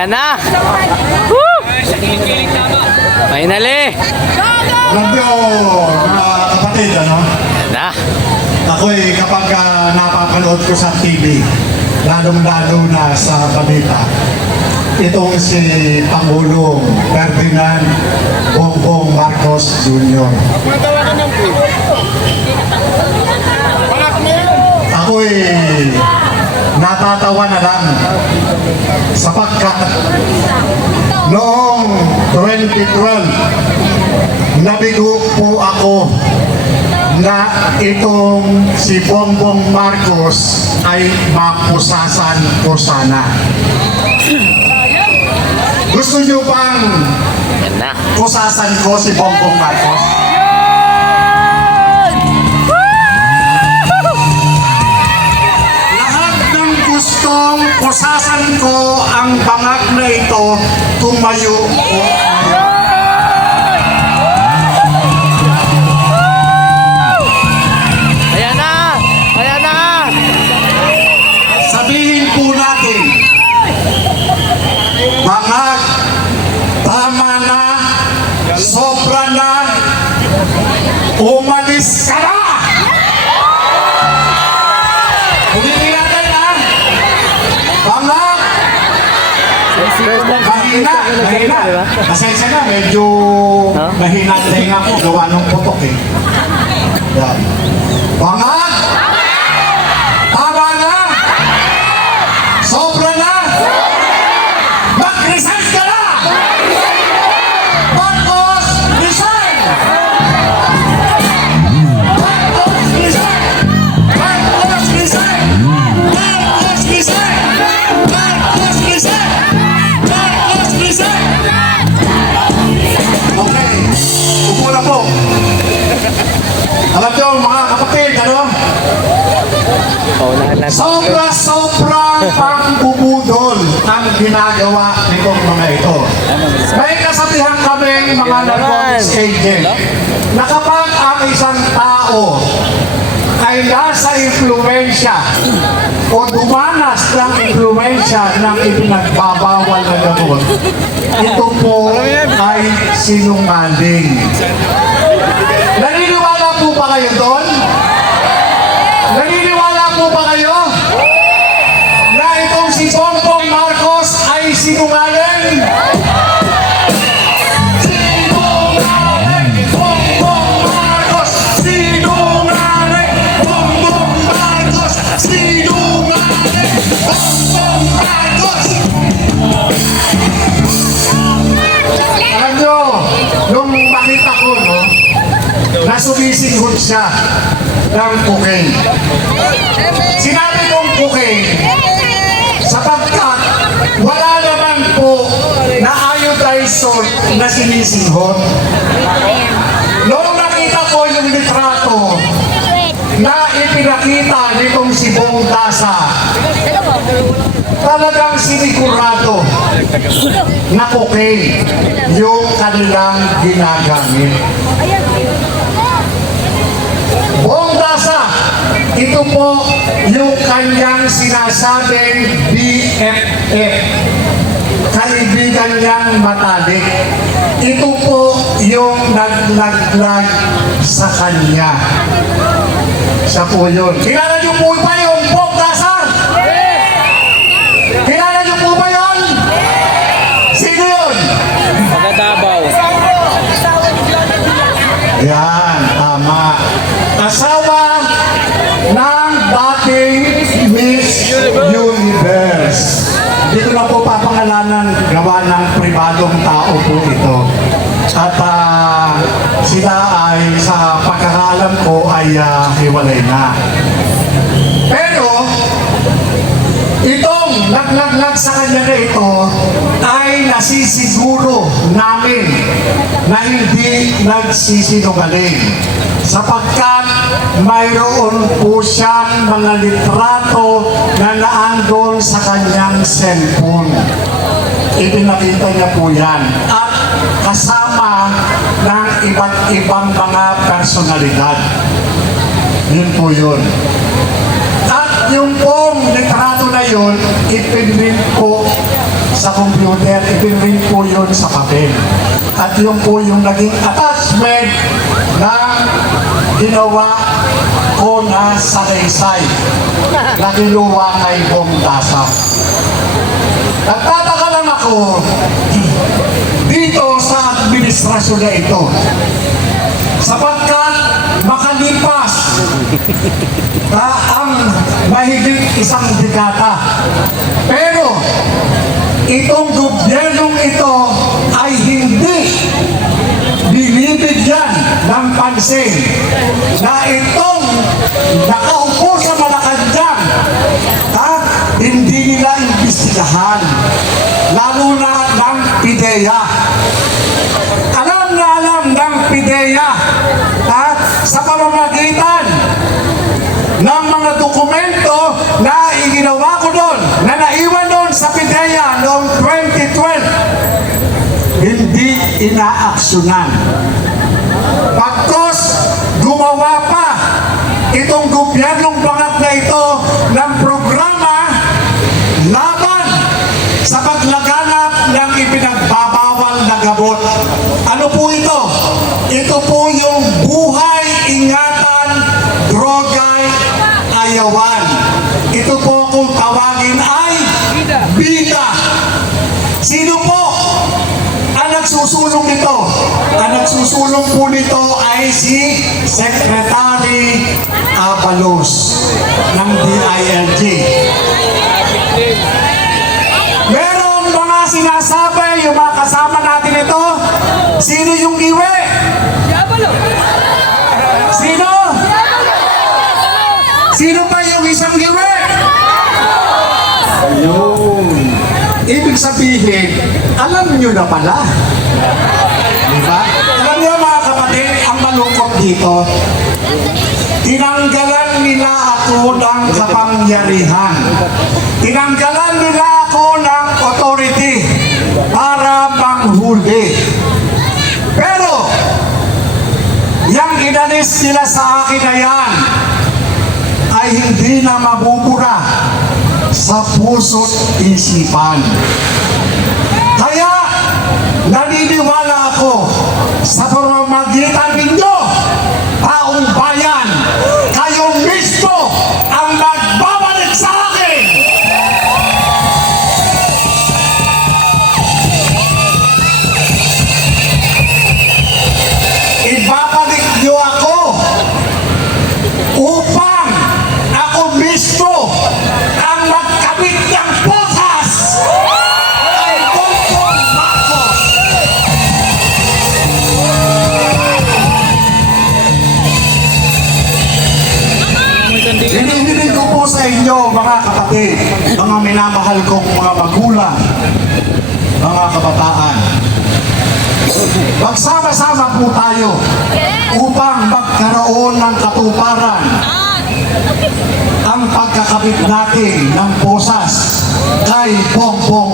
Ayan na. Woo! Finally. Alam niyo, mga kapatid, ano? Ayan na. Ako'y kapag napapanood ko sa TV, lalong-lalo na sa balita, itong si Pangulong Ferdinand Bongbong Marcos Jr. Ako'y natatawa na lang sapagkat noong 2012, nabigo po ako na itong si Bongbong Marcos ay mapusasan ko sana. Gusto niyo bang Ayan na. pusasan ko si Bongbong Marcos? Lahat ng gustong pusasan ko ang bangag na ito, tumayo o Ayan na. Ayan na. sabihin po natin, bangag, tama na, sobra na, umalis ka na! Hindi natin na! Bangag! Mahina, mahina. Pasensya na, medyo mahina ang tenga ko, gawa ng putok eh. Yan. Bangag! Tama na! Sobra na! Mag-resign ka na! Marcos, resign! Marcos, resign! Marcos, resign! Marcos, resign! Marcos, resign! Marcos, resign! Okay, upo na po. Alam niyo, mga kapatid, ano? Sobra-sobrang pangbubudol ang ginagawa nitong mga ito. May kasabihan kami mga narcotics agent na kapag ang isang tao ay nasa impluensya o dumanas ng impluensya ng ipinagbabawal na gamot, ito po ay sinungaling. Naniniwala po ba kayo doon? Naniniwala po ba kayo na itong si Bongbong Marcos ay sinungaling? Sinungaling! Bongbong Marcos! Sinungaling! Bongbong Marcos! Sinungaling! Bongbong Marcos! Alam nyo, nung makita ko, no, na sumisinghod siya ng cocaine. Sinabi kong cocaine sapagkat wala naman po na iodized salt na sinisinghod. Noong nakita ko yung litrato na ipinakita nitong si Bong Dasa, talagang sinigurado na cocaine yung kanilang ginagamit. Bong Dasa, ito po yung kanyang sinasabing BFF, kaibigan niyang matalik. Ito po yung naglaglag sa kanya. Siya po yun. Kilala niyo po ba yung Bong Dasa? Kilala niyo po ba yun? Sino yun? Pagkatabaw. Yan, tama. Asawa ng dating Miss Universe. Dito na po papangalanan, gawa ng pribadong tao po ito. At sila ay sa pagkakaalam ko ay hiwalay na. Pero itong naglaglag sa kanya na ito ay nasisiguro namin na hindi nagsisinungaling sapagkat mayroon po siyang mga litrato na naandon sa kanyang cellphone. Ipinakita niya po yan at kasama ng iba't ibang mga personalidad. Yun po yun. At yung pong litrato na yun, ipinrint po sa computer, ipinrint po yun sa papel. At yun po yung naging attachment na ginawa ko na salaysay na kinuha kay Bong Dasa. Nagtataka lang ako dito sa administrasyon na ito sapagkat makalipas ang mahigit isang dekada. Pero itong gobyernong ito ay hindi binibigyan ng pansin na itong nakaupo sa Malacanang, hindi nila imbestigahan, lalo na ng PIDEA. Alam na alam ng PIDEA sa pamamagitan ng mga dokumento na iginawa ko doon, na naiwan doon sa PIDEA noong 2012, hindi inaaksyonan. Pagkos gumawa pa itong gobyernong bangat na ito ng programa laban sa paglaganap ng ipinagbabawal na gamot. Ano po ito? Ito po yung buhay, ingatan, drogay, ayawan. Ito po kung tawagin ay bida. Sino po ang nagsusulong nito? Ang nagsusulong po nito ay si Secretary Abalos ng DILG. Meron mga sinasabi yung mga kasama natin ito. Sino yung iwe? Sino? Sino pa yung isang iwe? Ayun. Ibig sabihin, alam nyo na pala. Diba? Alam nyo mga kapatid, ang malungkot dito, tinanggalan nila ako ng kapangyarihan. Tinanggalan nila ako ng authority para manghuli. Pero, yung inalis nila sa akin na yan, ay hindi na mabubura sa puso't isipan. Kaya, naniniwala ako sa pamamagitan ninyo, taong bayan, kayo mismo ang magbabalik sa akin. Ibabalik niyo ako upang ako mismo ang magkabit ng posas kay Bongbong Marcos. Hinihiling ko po sa inyo, mga kapatid, mga minamahal kong mga magulang, mga kabataan. Magsama-sama po tayo upang magkaroon ng katuparan ang pagkakabit natin ng posas kay Bongbong